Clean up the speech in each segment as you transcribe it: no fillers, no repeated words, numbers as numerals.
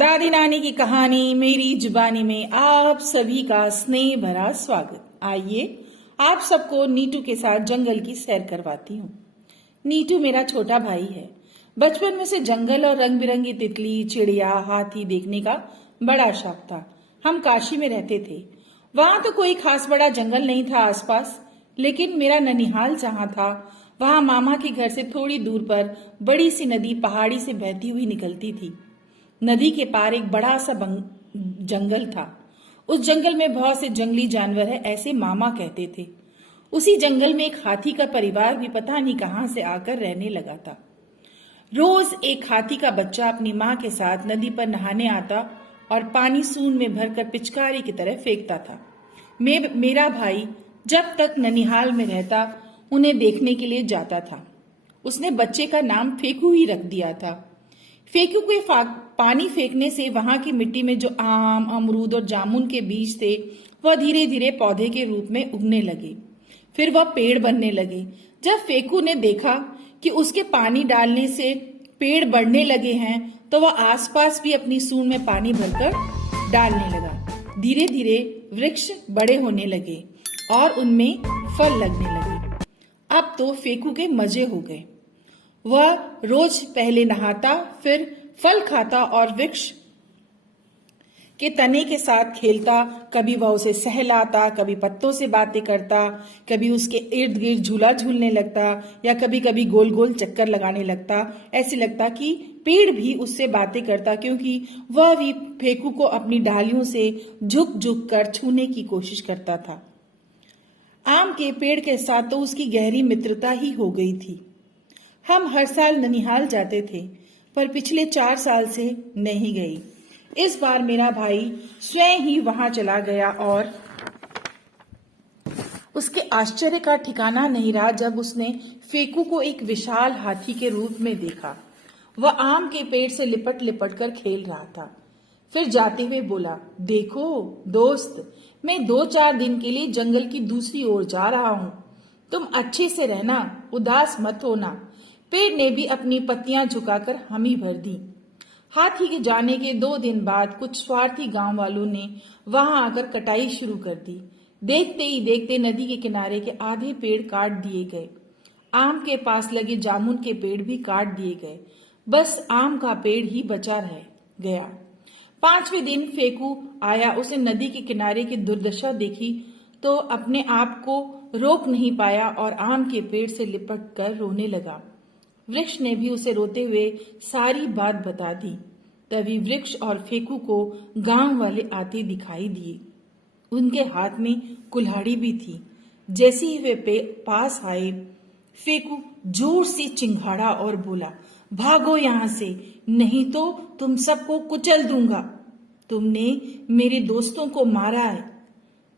दादी नानी की कहानी मेरी जुबानी में आप सभी का स्नेह भरा स्वागत। आइए आप सबको नीटू के साथ जंगल की सैर करवाती हूँ। नीटू मेरा छोटा भाई है। बचपन में से जंगल और रंग बिरंगी तितली, चिड़िया, हाथी देखने का बड़ा शौक था। हम काशी में रहते थे। वहां तो कोई खास बड़ा जंगल नहीं था आसपास, लेकिन मेरा ननिहाल जहाँ था वहां मामा के घर से थोड़ी दूर पर बड़ी सी नदी पहाड़ी से बहती हुई निकलती थी। नदी के पार एक बड़ा सा जंगल था। उस जंगल में बहुत से जंगली जानवर है, ऐसे मामा कहते थे। उसी जंगल में एक हाथी का परिवार भी पता नहीं कहां से आकर रहने लगा था। रोज एक हाथी का बच्चा अपनी माँ के साथ नदी पर नहाने आता और पानी सूंड में भरकर पिचकारी की तरह फेंकता था। मेरा भाई जब तक ननिहाल में रहता उन्हें देखने के लिए जाता था। उसने बच्चे का नाम फेकू ही रख दिया था। फेकू के पानी फेंकने से वहां की मिट्टी में जो आम, अमरूद और जामुन के बीज थे वह धीरे धीरे पौधे के रूप में उगने लगे। फिर वह पेड़ बनने लगे। जब फेकू ने देखा कि उसके पानी डालने से पेड़ बढ़ने लगे हैं तो वह आसपास भी अपनी सूंड में पानी भरकर डालने लगा। धीरे धीरे वृक्ष बड़े होने लगे और उनमें फल लगने लगे। अब तो फेकू के मजे हो गए। वह रोज पहले नहाता, फिर फल खाता और वृक्ष के तने के साथ खेलता। कभी वह उसे सहलाता, कभी पत्तों से बातें करता, कभी उसके इर्द गिर्द झूला झूलने लगता या कभी कभी गोल गोल चक्कर लगाने लगता। ऐसे लगता कि पेड़ भी उससे बातें करता, क्योंकि वह भी फेकू को अपनी डालियों से झुक झुक कर छूने की कोशिश करता था। आम के पेड़ के साथ तो उसकी गहरी मित्रता ही हो गई थी। हम हर साल ननिहाल जाते थे, पर पिछले 4 साल से नहीं गई। इस बार मेरा भाई स्वयं ही वहां चला गया और उसके आश्चर्य का ठिकाना नहीं रहा जब उसने फेकू को एक विशाल हाथी के रूप में देखा। वह आम के पेड़ से लिपट लिपट कर खेल रहा था। फिर जाते हुए बोला, देखो दोस्त, मैं 2-4 दिन के लिए जंगल की दूसरी ओर जा रहा हूँ। तुम अच्छे से रहना, उदास मत होना। पेड़ ने भी अपनी पत्तियां झुकाकर हामी भर दी। हाथी के जाने के 2 दिन बाद कुछ स्वार्थी गांव वालों ने वहां आकर कटाई शुरू कर दी। देखते ही देखते नदी के किनारे के आधे पेड़ काट दिए गए। आम के पास लगे जामुन के पेड़ भी काट दिए गए। बस आम का पेड़ ही बचा रह गया। 5वें दिन फेकू आया। उसे नदी के किनारे की दुर्दशा देखी तो अपने आप को रोक नहीं पाया और आम के पेड़ से लिपट कर रोने लगा। वृक्ष ने भी उसे रोते हुए सारी बात बता दी। तभी वृक्ष और फेकू को गांव वाले आते दिखाई दिए। उनके हाथ में कुल्हाड़ी भी थी। जैसे ही वे पास आए, फेकू जोर से चिंघाड़ा और बोला, भागो यहाँ से, नहीं तो तुम सबको कुचल दूंगा। तुमने मेरे दोस्तों को मारा है,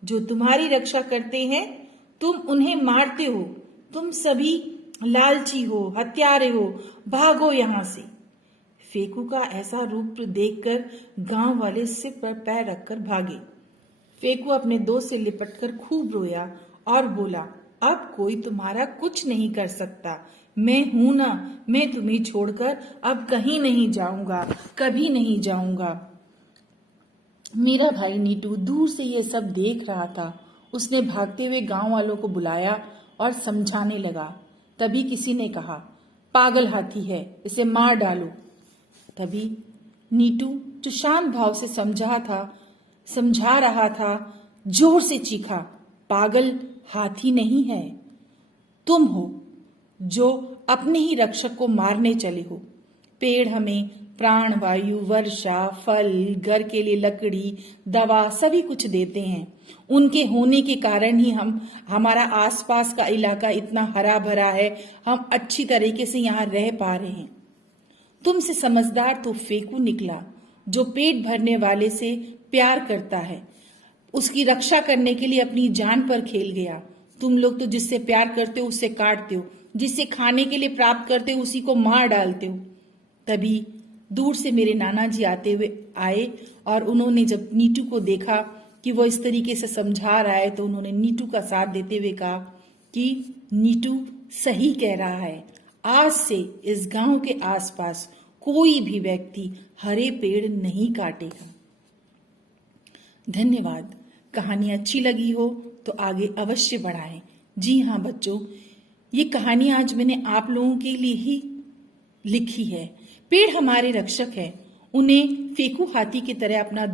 जो तुम्हारी रक्षा करते हैं तुम उन्हें मारते हो। तुम सभी लालची हो, हत्यारे हो, भागो यहाँ से। फेकू का ऐसा रूप देखकर गांव वाले सिर पर पैर रखकर भागे। फेकू अपने दोस्त से लिपटकर खूब रोया और बोला, अब कोई तुम्हारा कुछ नहीं कर सकता। मैं हूं ना, मैं तुम्हें छोड़कर अब कहीं नहीं जाऊंगा, कभी नहीं जाऊंगा। मेरा भाई नीटू दूर से ये सब देख रहा था। उसने भागते हुए गांव वालों को बुलाया और समझाने लगा। तभी किसी ने कहा, पागल हाथी है, इसे मार डालो। तभी नीटू, जो शांत भाव से समझा रहा था, जोर से चीखा, पागल हाथी नहीं है, तुम हो जो अपने ही रक्षक को मारने चले हो। पेड़ हमें प्राण वायु, वर्षा, फल, घर के लिए लकड़ी, दवा सभी कुछ देते हैं। उनके होने के कारण ही हमारा आसपास का इलाका इतना हरा भरा है। हम अच्छी तरीके से यहाँ रह पा रहे हैं। तुमसे समझदार तो फेकू निकला, जो पेट भरने वाले से प्यार करता है, उसकी रक्षा करने के लिए अपनी जान पर खेल गया। तुम लोग तो जिससे प्यार करते हो उससे काटते हो, जिससे खाने के लिए प्राप्त करते हो उसी को मार डालते हो। तभी दूर से मेरे नाना जी आए और उन्होंने जब नीटू को देखा कि वो इस तरीके से समझा रहा है तो उन्होंने नीटू का साथ देते हुए कहा कि नीटू सही कह रहा है। आज से इस गांव के आसपास कोई भी व्यक्ति हरे पेड़ नहीं काटेगा। धन्यवाद। कहानी अच्छी लगी हो तो आगे अवश्य बढ़ाएं। जी हाँ बच्चों, ये कहानी आज मैंने आप लोगों के लिए ही लिखी है। पेड़ हमारे रक्षक है, उन्हें फेकू हाथी की तरह अपना